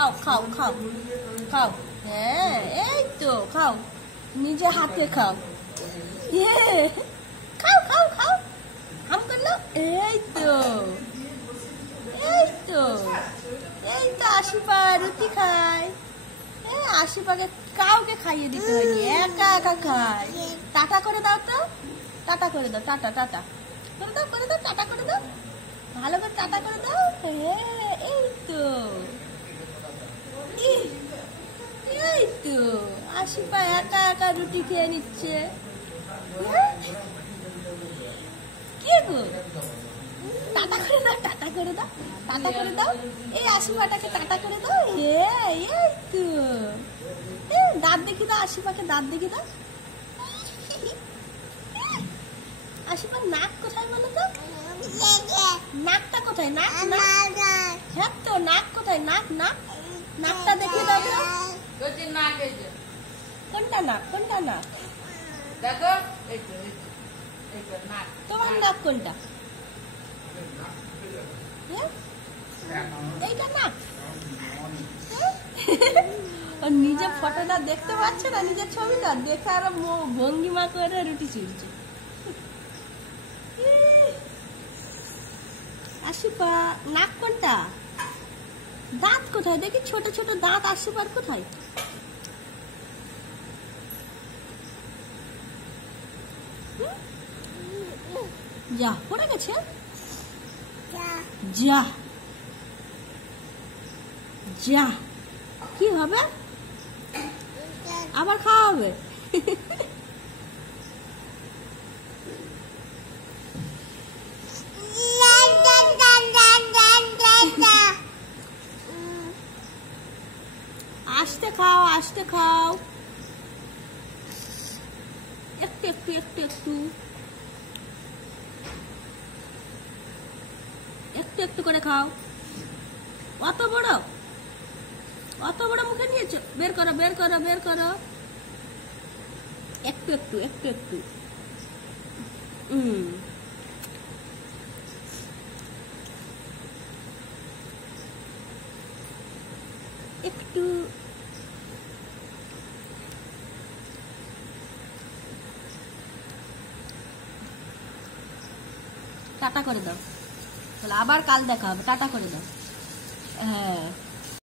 খাও খাও খাও খাও। হ্যাঁ এই তো খাও, নিজে হাতে খাও। ইয়ে খাও খাও খাও, হাম করলো। এই তো এই তো এই তো আশিপা রুটি খায়। আশিপাকে কাউকে খাইয়ে দিতে হয়নি, একা একা খায়। টাটা করে দাও তো, টাটা করে দাও, টাটা টাটা করে দাও, করে দাও, টাটা করে দাও, ভালো করে টাটা করে দাও। হ্যাঁ এই তো এই তো আশিপা একা একা রুটি খেয়ে নিচ্ছে। কে গো, টাটা করে দাও, টাটা করে দাও, টাটা করে দাও। এই আশিপাটাকে টাটা করে দাও। এই তো দাঁত দেখি দাও, আশিপাকে দাঁত দেখি দাও। আশিপার নাক কোথায় বলো তো, নাকটা কোথায়? নাক নাক, হ্যাঁ তো নাক কোথায়? নাক নাক, নাকটা দেখে দাও তো। কোনটা নাক, কোনটা নাক দেখো? তোমার নাক কোনটা? এইটা নাক। নিজের ফটোটা দেখতে পাচ্ছে না, নিজের ছবিটা দেখে আরো ভঙ্গিমা করে রুটি চুলছে। আশিপা নাক কোনটা? দাঁত কোথায় দেখি, ছোট ছোট দাঁত আশিপার কোথায়? যা পড়ে গেছে, যা যা, কি হবে? আবার খাওয়া হবে? আস্তে খাও, আস্তে খাও, একটু একটু একটু একটু একটু একটু করে খাও। অত বড়, অত বড় মুখে নিয়েছো? বের করো, বের করো, বের করো। একটু একটু একটু একটু। একটু টাটা করে দাও, তাহলে আবার কাল দেখা হবে। টাটা করে দাও। হ্যাঁ।